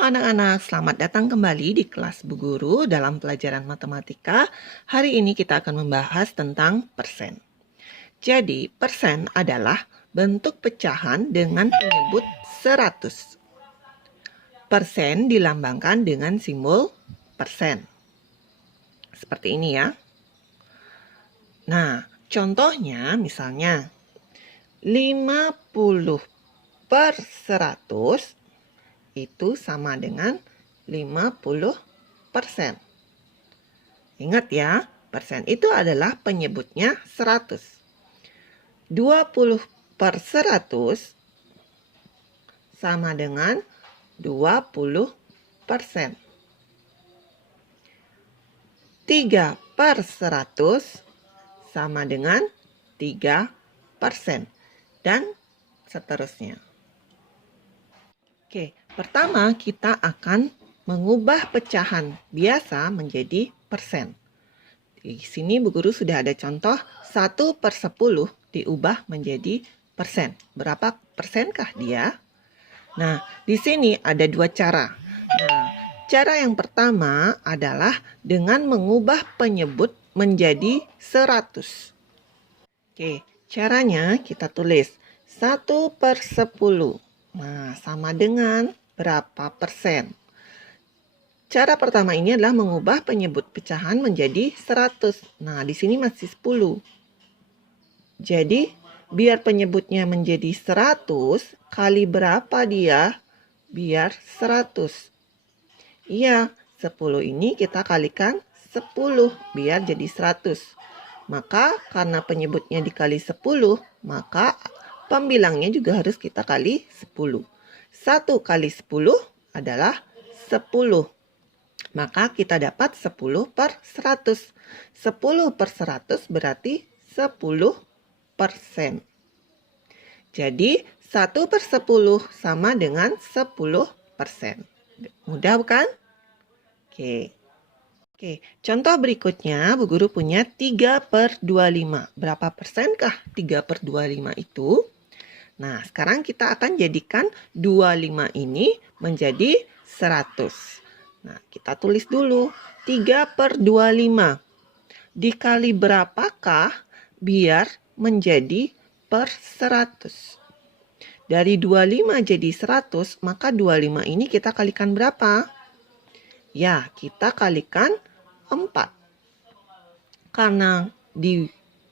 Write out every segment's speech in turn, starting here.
Halo anak-anak, selamat datang kembali di kelas Bu Guru dalam pelajaran matematika. Hari ini kita akan membahas tentang persen. Jadi, persen adalah bentuk pecahan dengan penyebut 100. Persen dilambangkan dengan simbol persen. Seperti ini ya. Nah, contohnya misalnya 50 per 100 itu sama dengan 50%. Ingat ya, persen itu adalah penyebutnya 100. 20 per 100 sama dengan 20%. 3 per 100 sama dengan 3%. Dan seterusnya. Oke, pertama kita akan mengubah pecahan biasa menjadi persen. Di sini Bu Guru sudah ada contoh 1 per 10 diubah menjadi persen. Berapa persenkah dia? Nah, di sini ada dua cara. Nah, cara yang pertama adalah dengan mengubah penyebut menjadi 100. Oke, caranya kita tulis 1 per 10. Nah, sama dengan berapa persen? Cara pertama ini adalah mengubah penyebut pecahan menjadi 100. Nah, di sini masih 10. Jadi, biar penyebutnya menjadi 100, kali berapa dia? Biar 100. Iya, 10 ini kita kalikan 10, biar jadi 100. Maka, karena penyebutnya dikali 10, maka pembilangnya juga harus kita kali 10. 1 kali 10 adalah 10. Maka kita dapat 10 per 100. 10 per 100 berarti 10%. Jadi 1 per 10 sama dengan 10%. Mudah bukan? Oke. Contoh berikutnya Bu Guru punya 3 per 25. Berapa persenkah 3 per 25 itu? Nah, sekarang kita akan jadikan 25 ini menjadi 100. Nah, kita tulis dulu 3 per 25. Dikali berapakah biar menjadi per 100? Dari 25 jadi 100, maka 25 ini kita kalikan berapa? Ya, kita kalikan 4. Karena di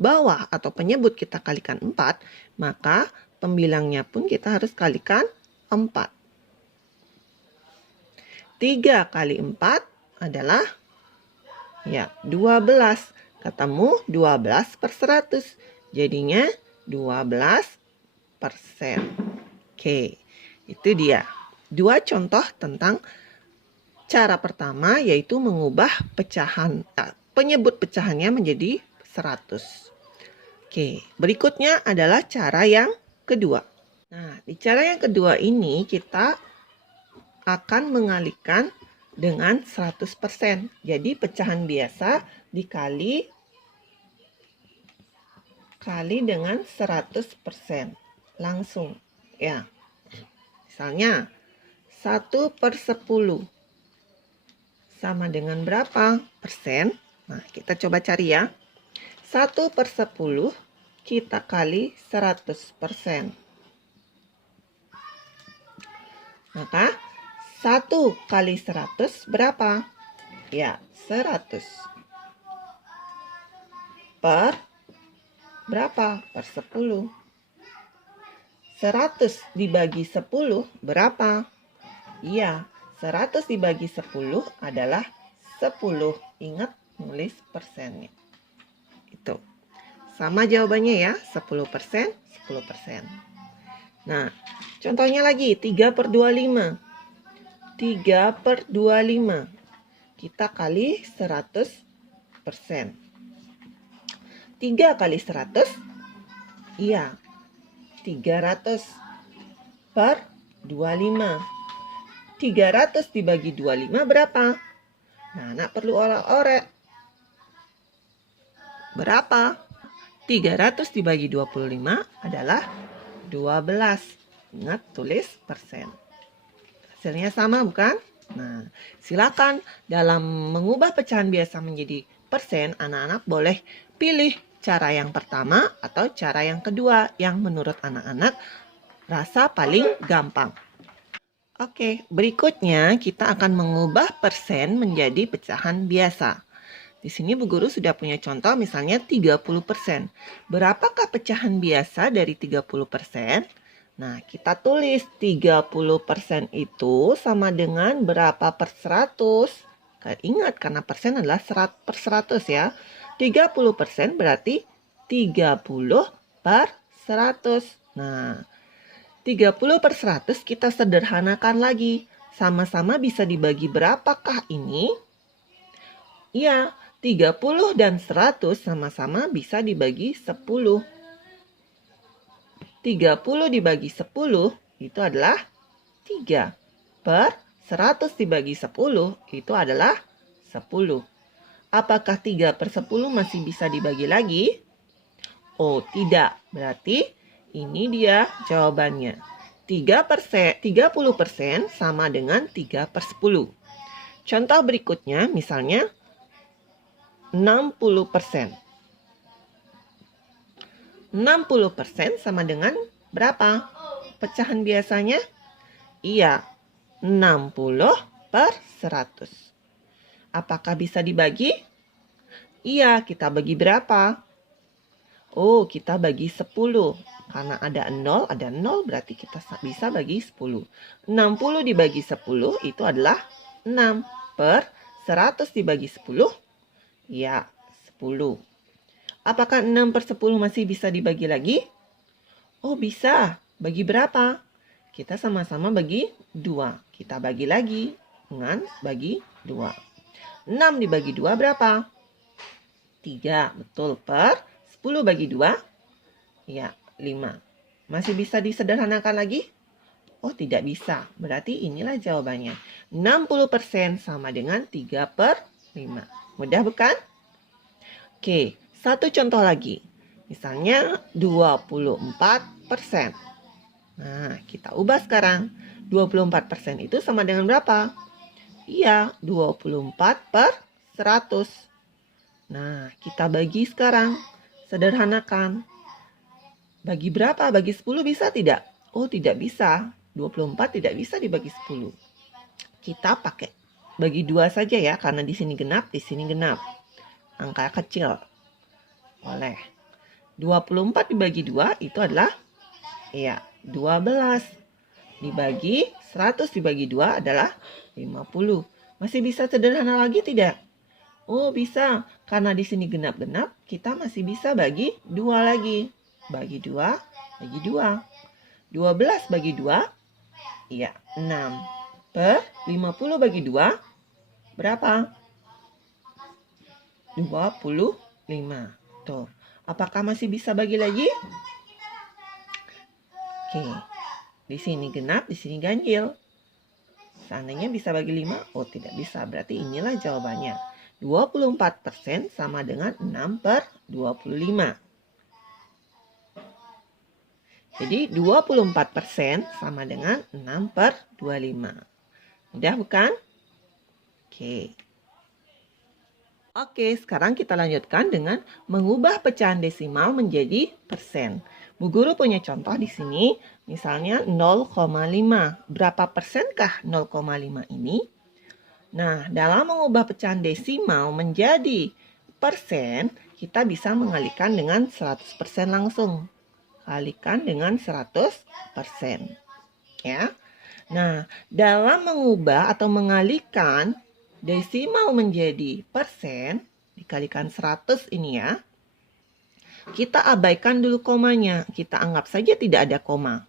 bawah atau penyebut kita kalikan 4, maka pembilangnya pun kita harus kalikan 4. 3 kali 4 adalah 12. Ketemu 12 per 100. Jadinya 12%. Oke, itu dia. Dua contoh tentang cara pertama yaitu mengubah penyebut pecahannya menjadi 100. Oke, berikutnya adalah cara yang kedua. Nah, di cara yang kedua ini kita akan mengalihkan dengan 100%. Jadi pecahan biasa dikali dengan 100%. Langsung ya. Misalnya 1 per 10 sama dengan berapa persen? Nah, kita coba cari ya. 1 per 10 kita kali 100%. Maka 1 kali 100 berapa? Ya, 100. Per berapa? Per 10. 100 dibagi 10 berapa? Iya, 100 dibagi 10 adalah 10. Ingat nulis persennya. Itu. Sama jawabannya ya, 10%, 10%. Nah, contohnya lagi, 3 per 25. 3 per 25. Kita kali 100%. 3 kali 100, iya, 300 per 25. 300 dibagi 25 berapa? Nah, anak perlu orek-orek. Berapa? 300 dibagi 25 adalah 12. Ingat tulis persen. Hasilnya sama, bukan? Nah, silakan dalam mengubah pecahan biasa menjadi persen, anak-anak boleh pilih cara yang pertama atau cara yang kedua yang menurut anak-anak rasa paling gampang. Oke, berikutnya kita akan mengubah persen menjadi pecahan biasa. Di sini Bu Guru sudah punya contoh misalnya 30%. Berapakah pecahan biasa dari 30%? Nah, kita tulis 30% itu sama dengan berapa per 100? Ingat, karena persen adalah 100 per 100 ya. 30% berarti 30 per 100. Nah, 30 per 100 kita sederhanakan lagi. Sama-sama bisa dibagi berapakah ini? Iya, 30 dan 100 sama-sama bisa dibagi 10. 30 dibagi 10 itu adalah 3. Per 100 dibagi 10 itu adalah 10. Apakah 3 per 10 masih bisa dibagi lagi? Oh, tidak. Berarti ini dia jawabannya. 30% sama dengan 3 per 10. Contoh berikutnya misalnya 60%. 60% sama dengan berapa? Pecahan biasanya? Iya, 60 per 100. Apakah bisa dibagi? Iya, kita bagi berapa? Oh, kita bagi 10. Karena ada 0 berarti kita bisa bagi 10. 60 dibagi 10 itu adalah 6 per 100 dibagi 10. Ya, 10. Apakah 6 per 10 masih bisa dibagi lagi? Oh, bisa. Bagi berapa? Kita sama-sama bagi 2. Kita bagi lagi dengan bagi 2. 6 dibagi 2 berapa? 3. Betul. Per 10 bagi 2? Ya, 5. Masih bisa disederhanakan lagi? Oh, tidak bisa. Berarti inilah jawabannya. 60% sama dengan 3 per 5. Mudah bukan? Oke, satu contoh lagi. Misalnya 24%. Nah, kita ubah sekarang. 24% itu sama dengan berapa? Iya, 24 per 100. Nah, kita bagi sekarang. Sederhanakan. Bagi berapa? Bagi 10 bisa tidak? Oh, tidak bisa. 24 tidak bisa dibagi 10. Kita pakai bagi 2 saja ya, karena di sini genap, di sini genap. Angka kecil. Oleh 24 dibagi 2 itu adalah 12. Dibagi 100 dibagi 2 adalah 50. Masih bisa sederhana lagi tidak? Oh, bisa. Karena di sini genap-genap, kita masih bisa bagi 2 lagi. Bagi 2, bagi 2. 12 bagi 2, 6. Per 50 bagi 2, berapa? 25. Tuh. Apakah masih bisa bagi lagi? Oke. Di sini genap, di sini ganjil. Seandainya bisa bagi 5, oh tidak bisa. Berarti inilah jawabannya. 24% sama dengan 6 per 25. Jadi 24% sama dengan 6 per 25. Mudah bukan? Oke. Oke, sekarang kita lanjutkan dengan mengubah pecahan desimal menjadi persen. Bu Guru punya contoh di sini, misalnya 0,5. Berapa persenkah 0,5 ini? Nah, dalam mengubah pecahan desimal menjadi persen, kita bisa mengalihkan dengan 100% langsung. Kalikan dengan 100%. Ya. Nah, dalam mengubah atau mengalihkan desimal menjadi persen, dikalikan 100 ini ya, kita abaikan dulu komanya. Kita anggap saja tidak ada koma.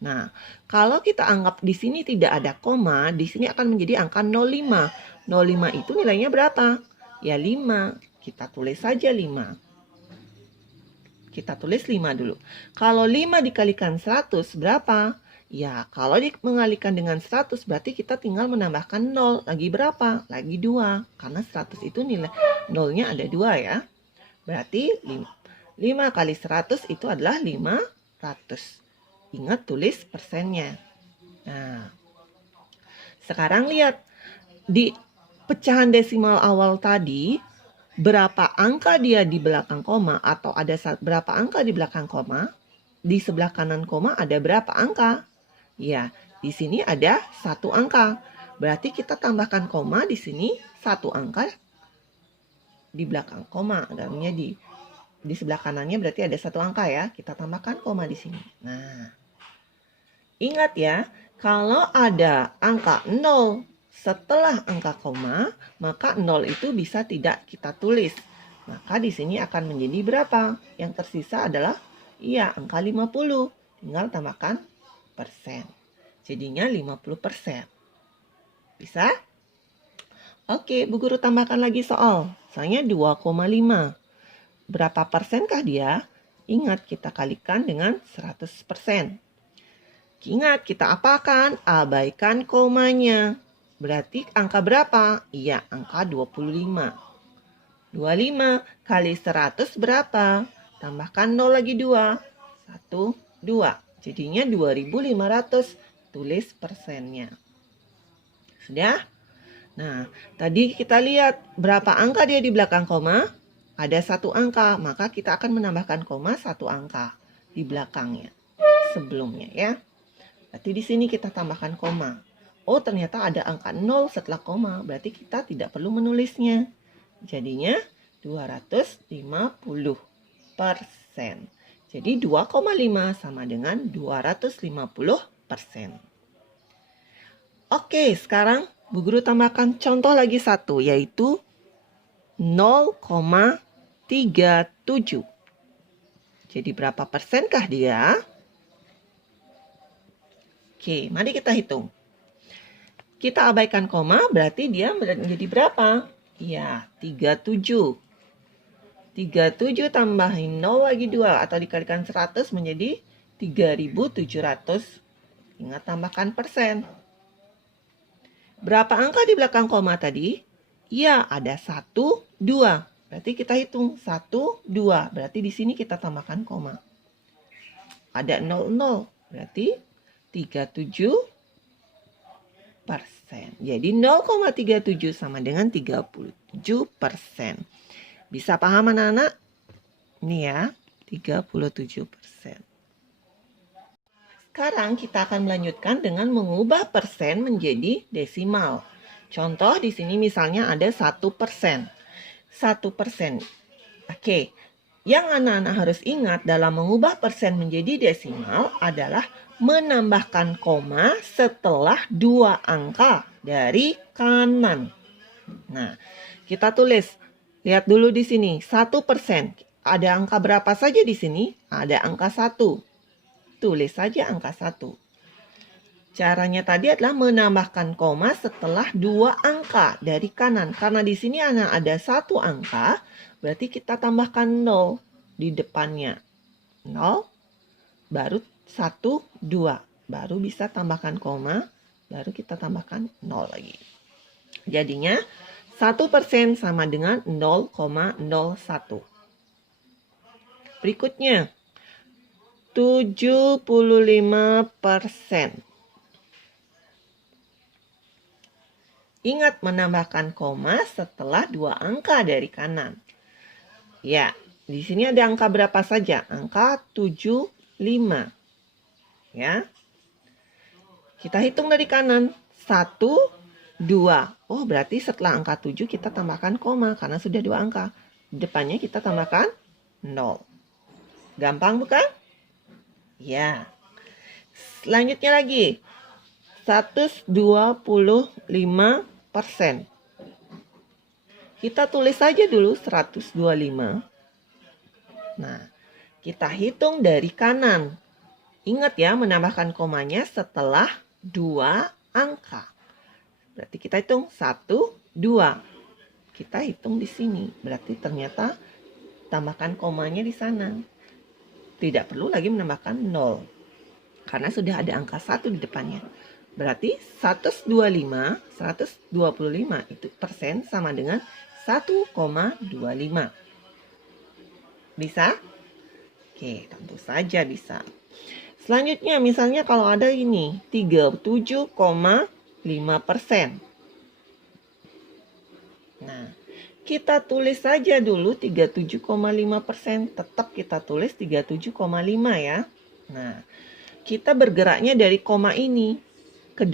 Nah, kalau kita anggap di sini tidak ada koma, di sini akan menjadi angka 0,5. 0,5 itu nilainya berapa? Ya 5. Kita tulis saja 5. Kita tulis 5 dulu. Kalau 5 dikalikan 100 berapa? Ya, kalau mengalihkan dengan 100 berarti kita tinggal menambahkan 0. Lagi berapa? Lagi 2. Karena 100 itu nilai 0-nya ada 2 ya. Berarti 5 kali 100 itu adalah 500. Ingat tulis persennya. Nah, Sekarang lihat, di pecahan desimal awal tadi, berapa angka dia di belakang koma atau ada berapa angka di belakang koma? Di sebelah kanan koma ada berapa angka? Ya, di sini ada 1 angka. Berarti kita tambahkan koma di sini 1 angka di belakang koma. Artinya di sebelah kanannya berarti ada 1 angka ya. Kita tambahkan koma di sini. Nah, ingat ya, kalau ada angka 0 setelah angka koma, maka 0 itu bisa tidak kita tulis. Maka di sini akan menjadi berapa? Yang tersisa adalah angka 50. Tinggal tambahkan persen. Jadinya 50%. Bisa? Oke, Bu Guru tambahkan lagi soal. Soalnya 2,5. Berapa persenkah dia? Ingat, kita kalikan dengan 100%. Ingat, kita apakan? Abaikan komanya. Berarti angka berapa? Iya, angka 25. 25 kali 100 berapa? Tambahkan 0 lagi 2. 1, 2. Jadinya 2500. Tulis persennya. Sudah? Nah, tadi kita lihat berapa angka dia di belakang koma? Ada 1 angka, maka kita akan menambahkan koma 1 angka di belakangnya. Sebelumnya ya. Berarti di sini kita tambahkan koma. Oh, ternyata ada angka 0 setelah koma. Berarti kita tidak perlu menulisnya. Jadinya 250%. Jadi 2,5 sama dengan 250%. Oke, sekarang Bu Guru tambahkan contoh lagi 1, yaitu 0,37. Jadi berapa persenkah dia? Oke, mari kita hitung. Kita abaikan koma, berarti dia menjadi berapa? Iya, 37. 37 tambahin 0 lagi 2, atau dikalikan 100 menjadi 3.700. Ingat tambahkan persen. Berapa angka di belakang koma tadi? Iya, ada 1, 2. Berarti kita hitung 1, 2. Berarti di sini kita tambahkan koma. Ada 0, 0. Berarti 37%. Jadi 0,37 sama dengan 37%. Bisa paham anak-anak? Ini ya, 37%. Sekarang kita akan melanjutkan dengan mengubah persen menjadi desimal. Contoh di sini misalnya ada 1%. 1%. Oke, yang anak-anak harus ingat dalam mengubah persen menjadi desimal adalah menambahkan koma setelah 2 angka dari kanan. Nah, kita tulis. Lihat dulu di sini, 1%. Ada angka berapa saja di sini? Ada angka 1. Tulis saja angka 1. Caranya tadi adalah menambahkan koma setelah 2 angka dari kanan. Karena di sini ada 1 angka, berarti kita tambahkan 0 di depannya. 0, baru 1, 2. Baru bisa tambahkan koma, baru kita tambahkan 0 lagi. Jadinya 1% sama dengan 0,01. Berikutnya, 75%. Ingat menambahkan koma setelah 2 angka dari kanan. Ya, di sini ada angka berapa saja? Angka 75. Ya. Kita hitung dari kanan. 1, 2. Oh, berarti setelah angka 7 kita tambahkan koma karena sudah 2 angka. Di depannya kita tambahkan 0. Gampang bukan? Ya. Selanjutnya lagi. 125%. Kita tulis saja dulu 125. Nah, kita hitung dari kanan. Ingat ya, menambahkan komanya setelah 2 angka. Berarti kita hitung 1, 2. Kita hitung di sini. Berarti ternyata tambahkan komanya di sana. Tidak perlu lagi menambahkan 0. Karena sudah ada angka 1 di depannya. Berarti 125 itu persen sama dengan 1,25. Bisa? Oke, tentu saja bisa. Selanjutnya misalnya kalau ada ini 37,5. 5%. Nah, kita tulis saja dulu 37,5%. Tetap kita tulis 37,5 ya. Nah, kita bergeraknya dari koma ini ke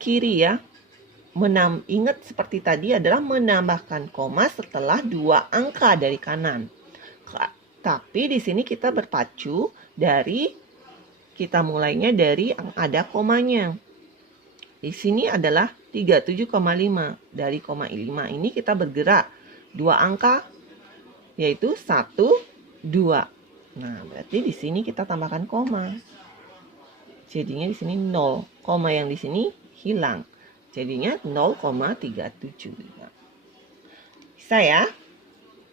kiri ya. Ingat seperti tadi adalah menambahkan koma setelah 2 angka dari kanan. Tapi di sini kita berpacu kita mulainya dari ada komanya. Di sini adalah 37,5. Dari koma 5 ini kita bergerak 2 angka yaitu 1, 2. Nah, berarti di sini kita tambahkan koma. Jadinya di sini 0. Koma yang di sini hilang. Jadinya 0,375. Bisa ya?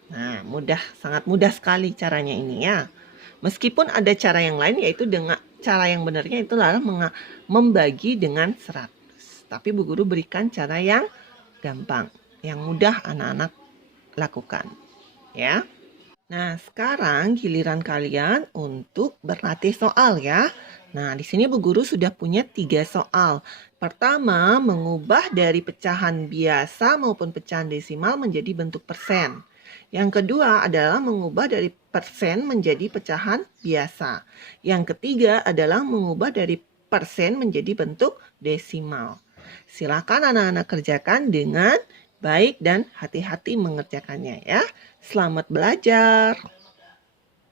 Nah, sangat mudah sekali caranya ini ya. Meskipun ada cara yang lain, yaitu dengan cara yang benarnya itu adalah membagi dengan 100. Tapi Bu Guru berikan cara yang gampang, yang mudah anak-anak lakukan. Ya. Nah, sekarang giliran kalian untuk berlatih soal ya. Nah, di sini Bu Guru sudah punya 3 soal. Pertama, mengubah dari pecahan biasa maupun pecahan desimal menjadi bentuk persen. Yang kedua adalah mengubah dari persen menjadi pecahan biasa. Yang ketiga adalah mengubah dari persen menjadi bentuk desimal. Silakan anak-anak kerjakan dengan baik dan hati-hati mengerjakannya ya. Selamat belajar.